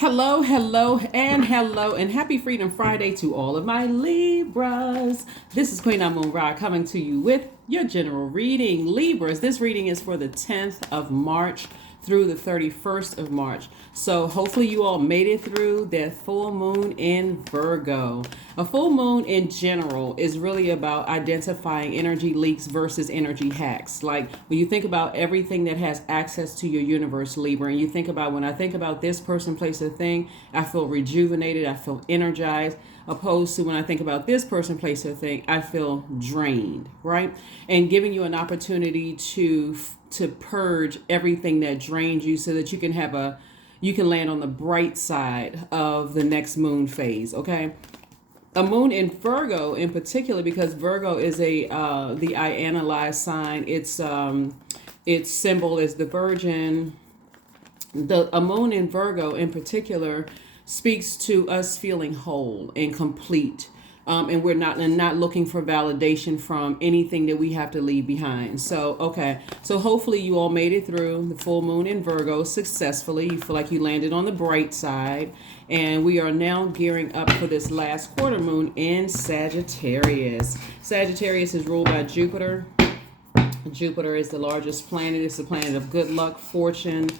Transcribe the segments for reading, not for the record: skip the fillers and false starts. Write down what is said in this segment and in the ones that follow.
Hello, hello, and happy Freedom Friday to all of my Libras. This is Queen Amun Ra coming to you with your general reading. Libras, this reading is for the 10th of March through the 31st of March. So hopefully you all made it through that full moon in Virgo. A full moon in general is really about identifying energy leaks versus energy hacks. Like when you think about everything that has access to your universe, Libra, and you think about when I think about this person, place, or thing, I feel rejuvenated, I feel energized, opposed to when I think about this person, place, or thing, I feel drained, right? And giving you an opportunity to purge everything that drains you so that you can land on the bright side of the next moon phase. Okay, a moon in Virgo in particular, because Virgo is the I analyze sign. Its symbol is the Virgin. A moon in Virgo in particular speaks to us feeling whole and complete. And we're not looking for validation from anything that we have to leave behind. So, okay. So hopefully you all made it through the full moon in Virgo successfully. You feel like you landed on the bright side. And we are now gearing up for this last quarter moon in Sagittarius. Sagittarius is ruled by Jupiter. Jupiter is the largest planet. It's the planet of good luck, fortune.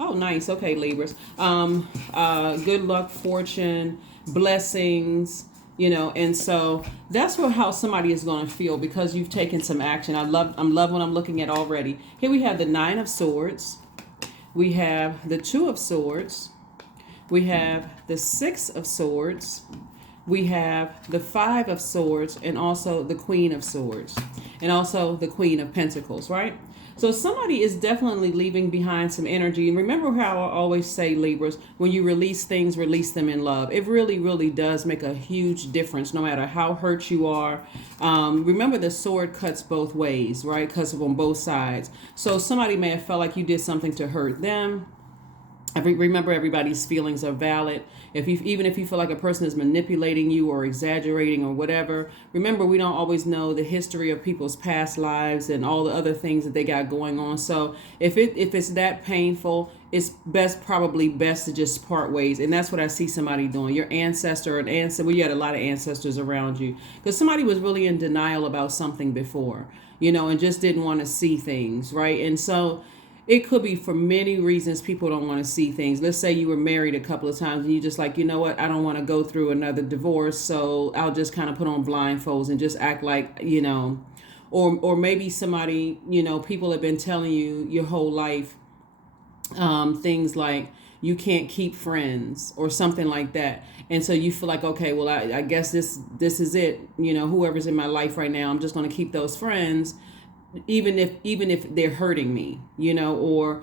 Oh, nice. Okay, Libras. Good luck, fortune, blessings. And so that's how somebody is going to feel because you've taken some action. I'm loving what I'm looking at already. Here we have the Nine of Swords. We have the Two of Swords. We have the Six of Swords. We have the Five of Swords and also the Queen of Swords and also the Queen of Pentacles, right? So somebody is definitely leaving behind some energy. And remember how I always say, Libras, when you release things, release them in love. It really, really does make a huge difference no matter how hurt you are. Remember the sword cuts both ways, right? Cuts on both sides. So somebody may have felt like you did something to hurt them. Remember, everybody's feelings are valid. Even if you feel like a person is manipulating you or exaggerating or whatever, remember, we don't always know the history of people's past lives and all the other things that they got going on. So if it's that painful, it's probably best to just part ways. And that's what I see somebody doing. Your ancestor, well, you had a lot of ancestors around you because somebody was really in denial about something before, and just didn't want to see things, right? And so it could be for many reasons people don't want to see things. Let's say you were married a couple of times and you just like, you know what, I don't want to go through another divorce, so I'll just kind of put on blindfolds and just act like, or maybe somebody, people have been telling you your whole life things like you can't keep friends or something like that. And so you feel like, okay, well, I guess this is it. Whoever's in my life right now, I'm just going to keep those friends even if they're hurting me, or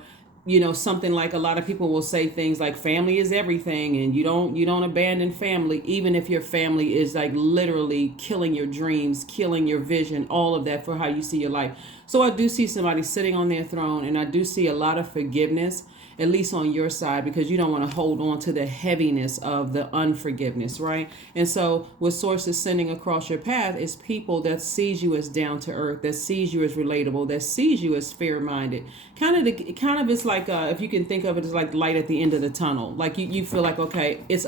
something like a lot of people will say things like family is everything and you don't abandon family, even if your family is like literally killing your dreams, killing your vision, all of that for how you see your life. So I do see somebody sitting on their throne, and I do see a lot of forgiveness, at least on your side, because you don't want to hold on to the heaviness of the unforgiveness, right? And so what Source is sending across your path is people that sees you as down to earth, that sees you as relatable, that sees you as fair-minded. Kind of it's like, if you can think of it as like light at the end of the tunnel. Like you feel like, okay, it's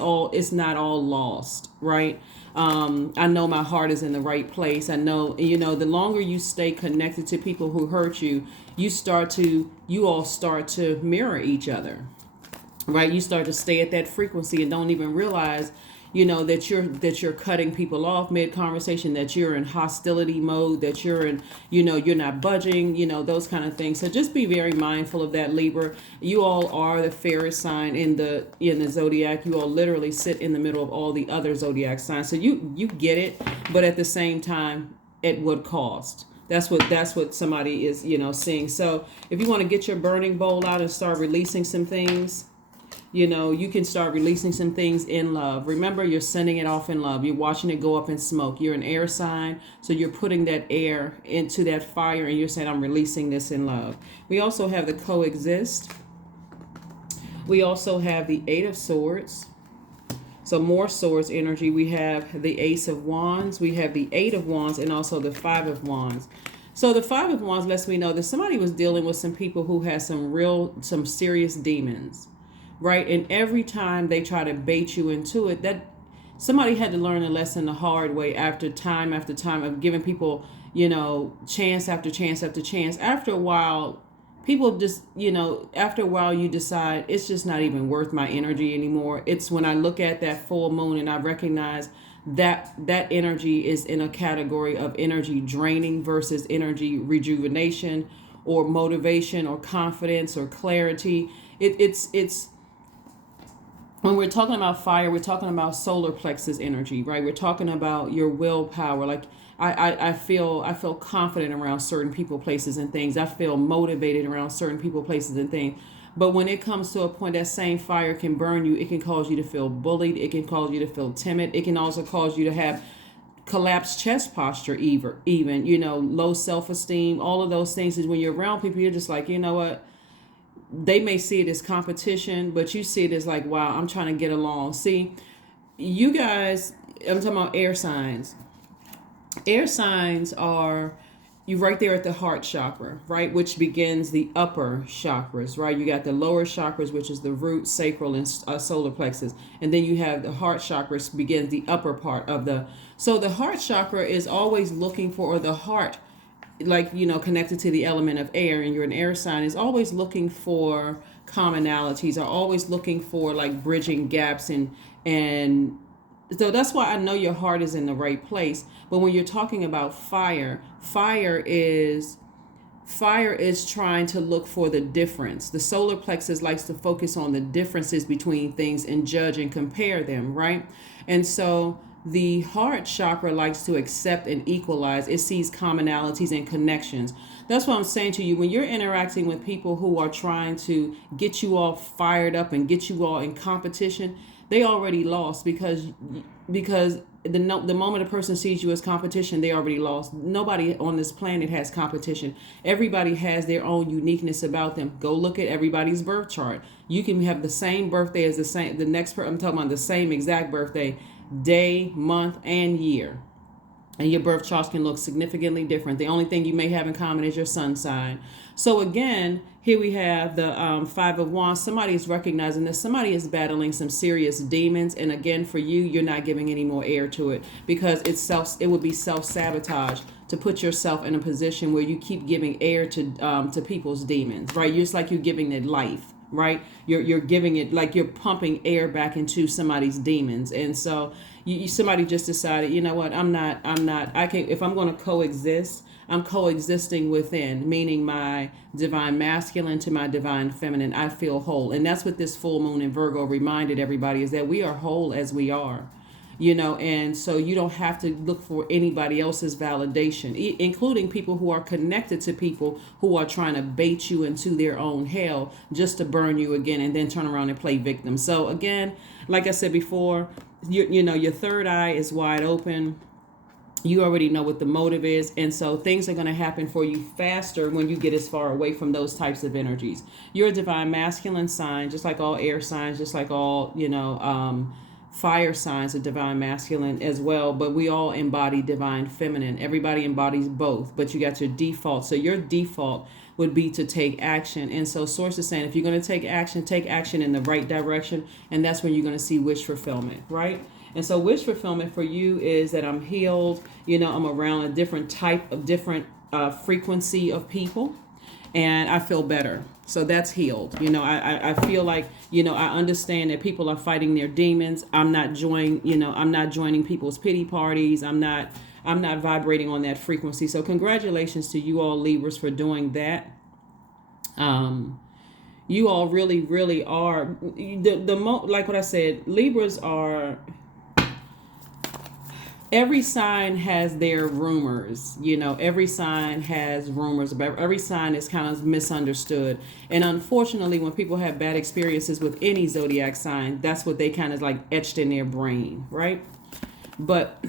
not all lost, right? I know my heart is in the right place. I know, the longer you stay connected to people who hurt you, you all start to mirror each other, right? You start to stay at that frequency and don't even realize, that you're cutting people off mid conversation, that you're in hostility mode, that you're in, you're not budging, those kind of things. So just be very mindful of that, Libra. You all are the fairest sign in the zodiac. You all literally sit in the middle of all the other zodiac signs. So you get it, but at the same time, at what cost? That's what somebody is, seeing. So if you want to get your burning bowl out and start releasing some things, you can start releasing some things in love. Remember, you're sending it off in love. You're watching it go up in smoke. You're an air sign, so you're putting that air into that fire and you're saying, I'm releasing this in love. We also have the coexist. We also have the Eight of Swords. So more swords energy. We have the Ace of Wands. We have the Eight of Wands and also the Five of Wands. So the Five of Wands lets me know that somebody was dealing with some people who had some serious demons. right? And every time they try to bait you into it, that somebody had to learn a lesson the hard way after time of giving people, chance after chance after chance. After a while, people just, after a while you decide it's just not even worth my energy anymore. It's when I look at that full moon and I recognize that energy is in a category of energy draining versus energy rejuvenation or motivation or confidence or clarity. It's when we're talking about fire, we're talking about solar plexus energy, right? We're talking about your willpower. Like I feel confident around certain people, places, and things. I feel motivated around certain people, places, and things. But when it comes to a point, that same fire can burn you. It can cause you to feel bullied. It can cause you to feel timid. It can also cause you to have collapsed chest posture, even low self-esteem. All of those things is when you're around people, you're just like, you know what? They may see it as competition, but you see it as like, wow, I'm trying to get along. See, you guys, I'm talking about air signs. Air signs are you right there at the heart chakra, right, which begins the upper chakras, right? You got the lower chakras, which is the root, sacral, and solar plexus, and then you have the heart chakras begins the upper part of the. So the heart chakra is always looking for, or the heart, like connected to the element of air, and you're an air sign, is always looking for commonalities, are always looking for like bridging gaps, and so that's why I know your heart is in the right place. But when you're talking about fire is trying to look for the difference. The solar plexus likes to focus on the differences between things and judge and compare them, right? And so the heart chakra likes to accept and equalize. It sees commonalities and connections. That's what I'm saying to you. When you're interacting with people who are trying to get you all fired up and get you all in competition, they already lost because the moment a person sees you as competition, they already lost. Nobody on this planet has competition. Everybody has their own uniqueness about them. Go look at everybody's birth chart. You can have the same birthday as the next person. I'm talking about the same exact birthday, day, month, and year. And your birth charts can look significantly different. The only thing you may have in common is your sun sign. So again, here we have the Five of Wands. Somebody is recognizing that somebody is battling some serious demons. And again, for you, you're not giving any more air to it because it would be self-sabotage to put yourself in a position where you keep giving air to people's demons, right? You're just like you're giving it life. Right, you're giving it like you're pumping air back into somebody's demons, and so somebody just decided, you know what, I can't. If I'm going to coexist, I'm coexisting within, meaning my divine masculine to my divine feminine. I feel whole, and that's what this full moon in Virgo reminded everybody, is that we are whole as we are. And so you don't have to look for anybody else's validation, including people who are connected to people who are trying to bait you into their own hell just to burn you again and then turn around and play victim. So again, like I said before, your third eye is wide open. You already know what the motive is. And so things are going to happen for you faster when you get as far away from those types of energies. You're a divine masculine sign, just like all air signs, just like all, fire signs of divine masculine as well, but we all embody divine feminine. Everybody embodies both, but you got your default. So your default would be to take action. And so source is saying, if you're going to take action in the right direction, and that's when you're going to see wish fulfillment, right? And so wish fulfillment for you is that I'm healed, I'm around a different frequency of people, and I feel better. So that's healed. I feel like, I understand that people are fighting their demons. I'm not joining people's pity parties. I'm not vibrating on that frequency. So congratulations to you all Libras for doing that. You all really, really are like what I said, Libras are. Every sign has their rumors, every sign has rumors about, every sign is kind of misunderstood. And unfortunately, when people have bad experiences with any zodiac sign, that's what they kind of like etched in their brain, right? But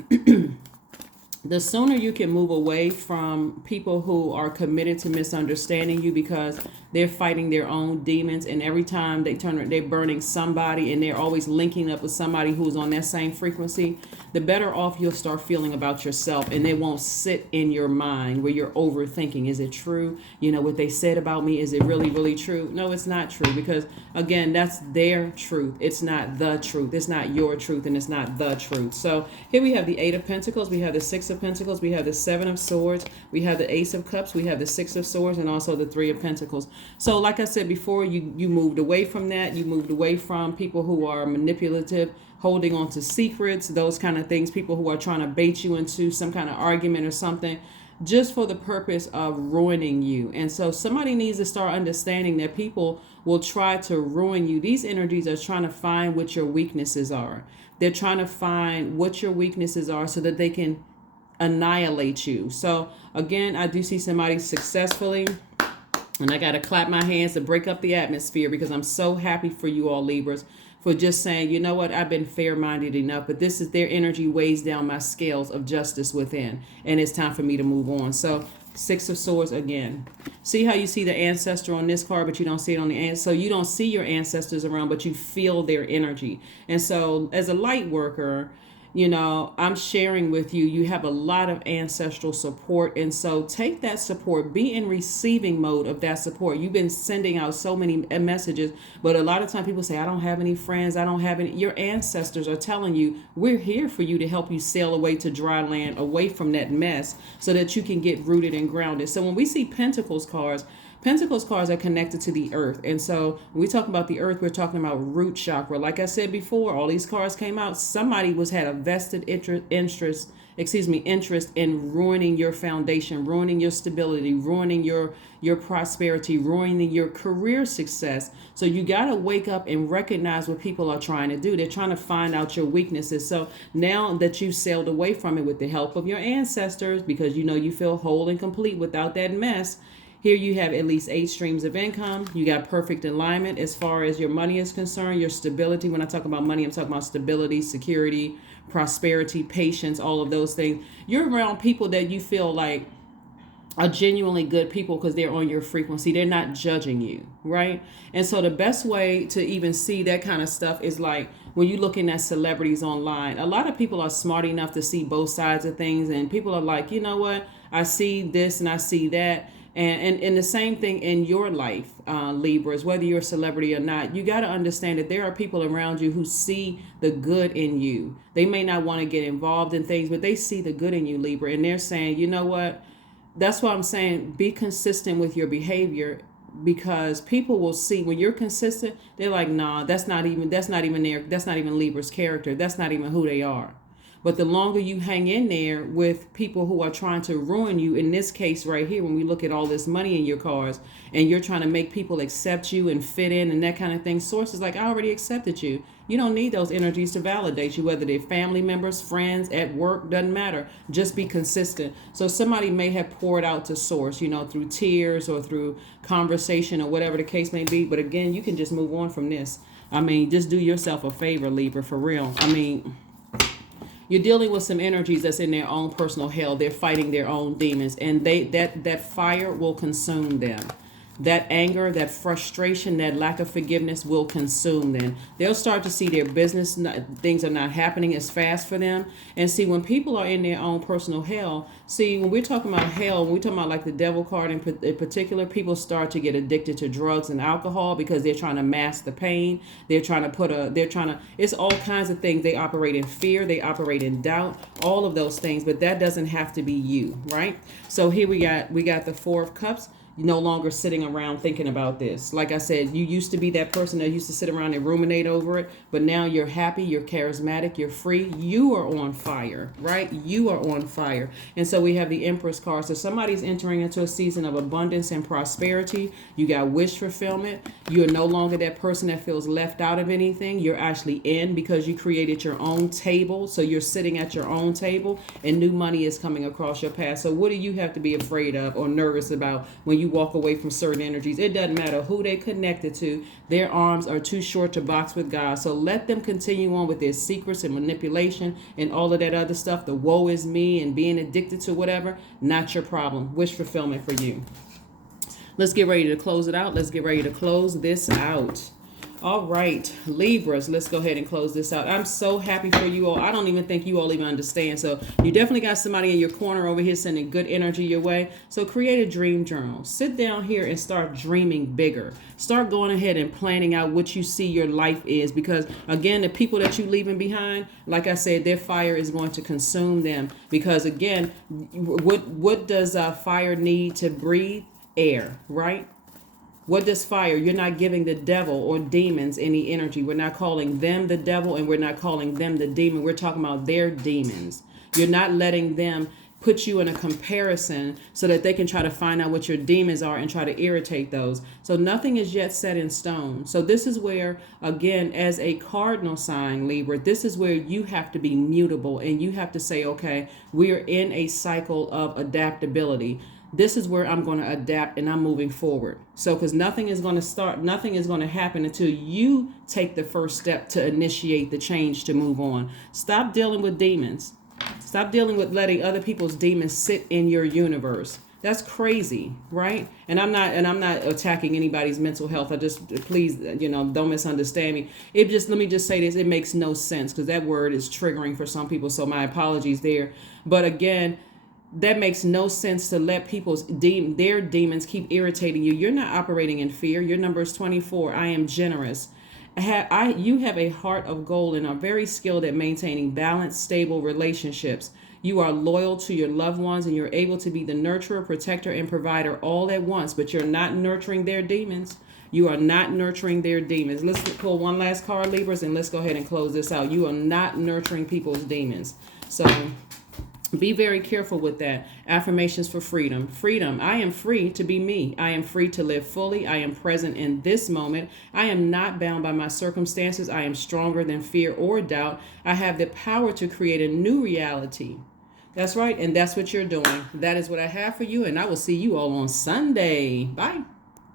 the sooner you can move away from people who are committed to misunderstanding you because they're fighting their own demons, and every time they're burning somebody and they're always linking up with somebody who's on that same frequency, the better off you'll start feeling about yourself, and they won't sit in your mind where you're overthinking. Is it true? You know, what they said about me, is it really, really true? No, it's not true, because again, that's their truth. It's not the truth. It's not your truth, and it's not the truth. So here we have the Eight of Pentacles, we have the Six of Pentacles, we have the Seven of Swords, we have the Ace of Cups, we have the Six of Swords, and also the Three of Pentacles. So like I said before, you moved away from that. You moved away from people who are manipulative, holding on to secrets, those kind of things, people who are trying to bait you into some kind of argument or something just for the purpose of ruining you. And so somebody needs to start understanding that people will try to ruin you. These energies are trying to find what your weaknesses are. They're trying to find what your weaknesses are so that they can annihilate you. So again, I do see somebody successfully, and I got to clap my hands to break up the atmosphere, because I'm so happy for you all, Libras, for just saying, you know what, I've been fair-minded enough, but this is their energy weighs down my scales of justice within, and it's time for me to move on. So Six of Swords again. See how you see the ancestor on this card, but you don't see it on the end. So you don't see your ancestors around, but you feel their energy. And so as a light worker, you know, I'm sharing with you, you have a lot of ancestral support. And so take that support, be in receiving mode of that support. You've been sending out so many messages, but a lot of time people say, I don't have any friends. I don't have any. Your ancestors are telling you, we're here for you to help you sail away to dry land, away from that mess, so that you can get rooted and grounded. So when we see Pentacles cards are connected to the earth. And so when we talk about the earth, we're talking about root chakra. Like I said before, all these cards came out. Somebody had a vested interest in ruining your foundation, ruining your stability, ruining your prosperity, ruining your career success. So you got to wake up and recognize what people are trying to do. They're trying to find out your weaknesses. So now that you've sailed away from it with the help of your ancestors, because you know you feel whole and complete without that mess, here you have at least 8 streams of income. You got perfect alignment as far as your money is concerned, your stability. When I talk about money, I'm talking about stability, security, prosperity, patience, all of those things. You're around people that you feel like are genuinely good people because they're on your frequency. They're not judging you, right? And so the best way to even see that kind of stuff is like when you're looking at celebrities online. A lot of people are smart enough to see both sides of things, and people are like, you know what? I see this and I see that. And the same thing in your life, Libras, whether you're a celebrity or not, you got to understand that there are people around you who see the good in you. They may not want to get involved in things, but they see the good in you, Libra. And they're saying, you know what? That's why I'm saying be consistent with your behavior, because people will see when you're consistent. They're like, nah, that's not even Libra's character. That's not even who they are. But the longer you hang in there with people who are trying to ruin you, in this case right here, when we look at all this money in your cards and you're trying to make people accept you and fit in and that kind of thing, Source is like, I already accepted you. You don't need those energies to validate you, whether they're family members, friends, at work, doesn't matter. Just be consistent. So somebody may have poured out to Source, you know, through tears or through conversation or whatever the case may be. But again, you can just move on from this. I mean, just do yourself a favor, Libra, for real. I mean, you're dealing with some energies that's in their own personal hell. They're fighting their own demons, and that fire will consume them. That anger, that frustration, that lack of forgiveness will consume them. They'll start to see their business, things are not happening as fast for them. And see, when people are in their own personal hell, see, when we're talking about hell, when we're talking about like the devil card in particular, people start to get addicted to drugs and alcohol because they're trying to mask the pain. It's all kinds of things. They operate in fear. They operate in doubt, all of those things. But that doesn't have to be you, right? So here we got the Four of Cups. You're no longer sitting around thinking about this. Like I said, you used to be that person that used to sit around and ruminate over it, but now you're happy, you're charismatic, you're free, you are on fire, right? You are on fire. And so we have the Empress card. So somebody's entering into a season of abundance and prosperity. You got wish fulfillment. You're no longer that person that feels left out of anything. You're actually in because you created your own table. So you're sitting at your own table and new money is coming across your path. So what do you have to be afraid of or nervous about when you walk away from certain energies. It doesn't matter who they connected to. Their arms are too short to box with God. So let them continue on with their secrets and manipulation and all of that other stuff. The woe is me and being addicted to whatever. Not your problem. Wish fulfillment for you. Let's get ready to close it out. Let's get ready to close this out. All right, Libras, let's go ahead and close this out. I'm so happy for you all. I don't even think you all even understand. So you definitely got somebody in your corner over here sending good energy your way. So create a dream journal. Sit down here and start dreaming bigger. Start going ahead and planning out what you see your life is. Because, again, the people that you're leaving behind, like I said, their fire is going to consume them. Because, again, what does fire need to breathe? Air, right? What does fire? You're not giving the devil or demons any energy. We're not calling them the devil and we're not calling them the demon. We're talking about their demons. You're not letting them put you in a comparison so that they can try to find out what your demons are and try to irritate those. So nothing is yet set in stone. So this is where, again, as a cardinal sign, Libra, this is where you have to be mutable and you have to say, okay, we are in a cycle of adaptability. This is where I'm going to adapt and I'm moving forward. So, because nothing is going to happen until you take the first step to initiate the change to move on. Stop dealing with demons. Stop dealing with letting other people's demons sit in your universe. That's crazy, right? And I'm not attacking anybody's mental health. I just, please, don't misunderstand me. Let me just say this. It makes no sense because that word is triggering for some people. So my apologies there. But again, that makes no sense to let their demons keep irritating you. You're not operating in fear. Your number is 24. I am generous. You have a heart of gold and are very skilled at maintaining balanced, stable relationships. You are loyal to your loved ones and you're able to be the nurturer, protector, and provider all at once, but you're not nurturing their demons. You are not nurturing their demons. Let's pull one last card, Libras, and let's go ahead and close this out. You are not nurturing people's demons. So be very careful with that. Affirmations for freedom. Freedom. I am free to be me. I am free to live fully. I am present in this moment. I am not bound by my circumstances. I am stronger than fear or doubt. I have the power to create a new reality. That's right. And that's what you're doing. That is what I have for you. And I will see you all on Sunday. Bye.